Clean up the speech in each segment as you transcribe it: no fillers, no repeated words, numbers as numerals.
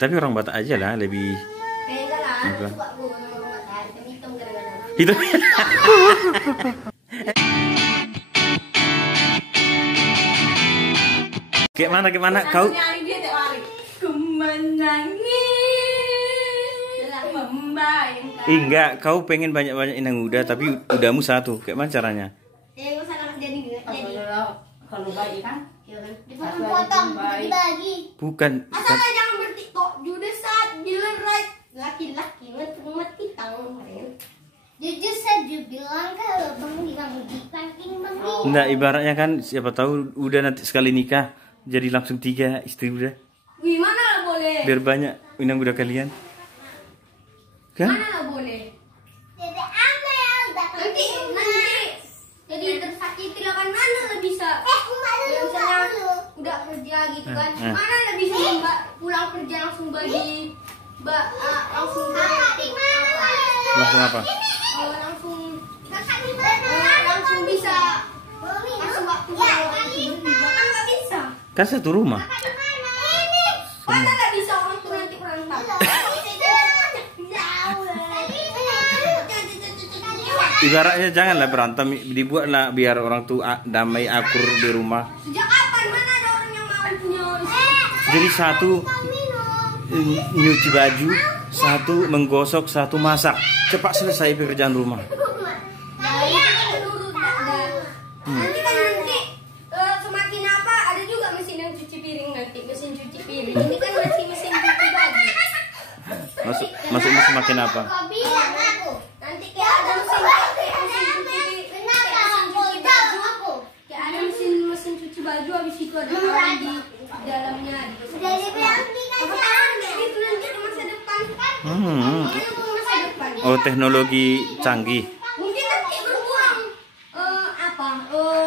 Tapi orang Batak aja lah lebih. Enggak lah, Apa? suka gue orang Batak, hitam hitam kadang-kadang. Itu. Gimana kau? Nyanyi dia tiap hari. Ku menangis, membayangkan. Enggak, kau pengen banyak-banyak inang uda tapi udamu satu. Kayak mana caranya? Ya nggak usah langsung jadi. Kalau baik kan? Ya kan? Dipotong-potong, dibagi. Bukan. Asalnya jangan bertiktok, judes saat dilerai. Laki-laki mati tangan. Jujur saja bilang kalau bang bilang dikanting bang. Enggak, ibaratnya kan siapa tahu udah nanti sekali nikah jadi langsung 3 istri udah. Gimana lah boleh? Biar banyak inang uda kalian. Kan? Mana lah boleh? Tidak ambil. Nanti jadi tersakiti lah kan mana lah bisa? Misalnya udah kerja gitu kan, mana lah bisa mbak pulang kerja langsung bagi langsung Langsung apa? langsung bisa langsung nggak punya kan nggak bisa. Kan satu rumah. Mana nggak bisa orang tuh nanti merantau. Ibaratnya janganlah berantem, dibuatlah biar orang tuh damai akur di rumah. Sejak kapan mana ada orang yang mau punya istri? Jadi satu nyuci baju, satu menggosok, satu masak. Cepat selesai pekerjaan rumah. Nah, itu kan menurut nanti kan semakin apa ada juga mesin yang cuci piring nanti mesin cuci piring ini kan masih mesin cuci baju. Maksudnya semakin apa? Nanti kayak ada mesin cuci baju habis itu ada orang di dalamnya gitu. Itu nanti di masa depan. Masa depan. Oh, teknologi canggih. Mungkin nanti berkurang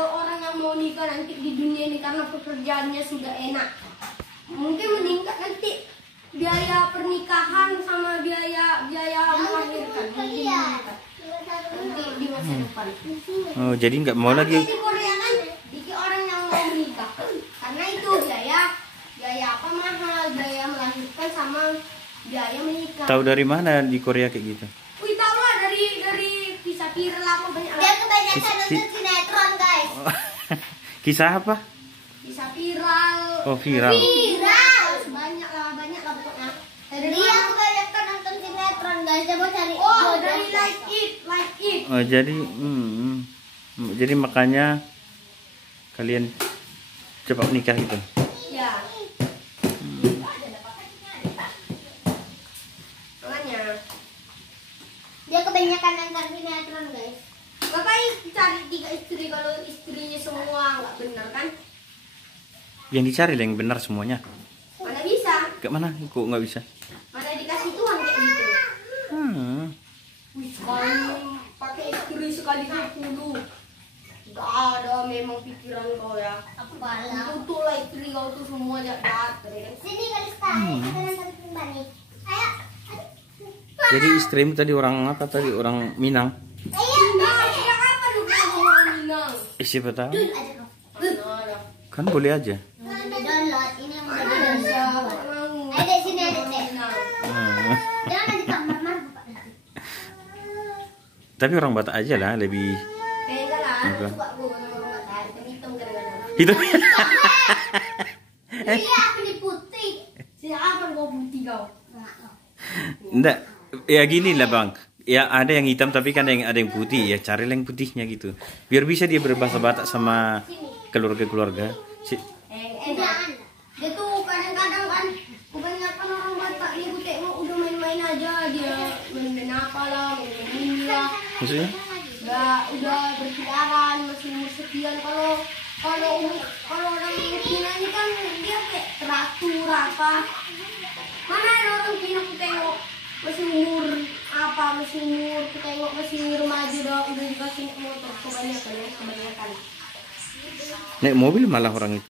orang yang mau nikah nanti di dunia ini karena pekerjaannya sudah enak. Mungkin meningkat nanti biaya pernikahan sama biaya melahirkan mungkin meningkat. Nanti di masa depan. Oh, jadi nggak mau lagi. Di Korea kan dikit orang yang mau menikah karena itu biaya apa mahal, biaya melahirkan sama biaya menikah. Tahu dari mana di Korea kayak gitu? Wih, tahu lah dari kisah viral apa banyak. Dia kebanyakan nonton sinetron, guys. Kisah apa? Kisah viral. Oh, viral. Banyak lah pokoknya. Dia kebanyakan nonton sinetron, guys. Coba cari. Oh, dari like it. Oh, jadi makanya kalian cepat nikah gitu. Ya. Makanya dia kebanyakan nonton sinetron, guys. Ngapain cari 3 istri kalau istrinya semua nggak benar kan? Yang dicari lah yang benar semuanya. Mana bisa? Kayak mana? Kok nggak bisa? Mana dikasih Tuhan kayak gitu? Wih, kalau pakai istri sekali 20. Gak ada memang pikiran kau ya. Tutup lah istri kau tuh semua jahat. Sini garis tarik. Ayo. Jadi istrimu tadi orang apa tadi? Orang Minang? Sejak kapan lu punya orang Minang? Siapa tahu? Mana? Kan boleh aja. Download ini yang mau. Ada sini ada teh. Jangan ada kamar. Tapi orang Batak aja lah lebih. Enggak lah, Apa? suka gue orang Batak, hitam kadang-kadang. Itu. Iya, aku di putih. Siapa gua putih kau? Enggak. Ya gini lah bang. Ya ada yang hitam tapi kan ada yang putih. Ya cari yang putihnya gitu. Biar bisa dia berbahasa Batak sama keluarga-keluarga. Jangan. Dia tuh kadang-kadang kan kebanyakan orang Batak ini gue tengok udah main-main aja dia main apa lah, main ini lah. Maksudnya? Udah berkeliaran masih umur sekian kalau orang Cina ini kan dia kayak teratur apa. Mana ada orang Cina aku tengok masih umur aku tengok masih remaja udah dikasih naik motor kebanyakan. Naik mobil malah orang itu.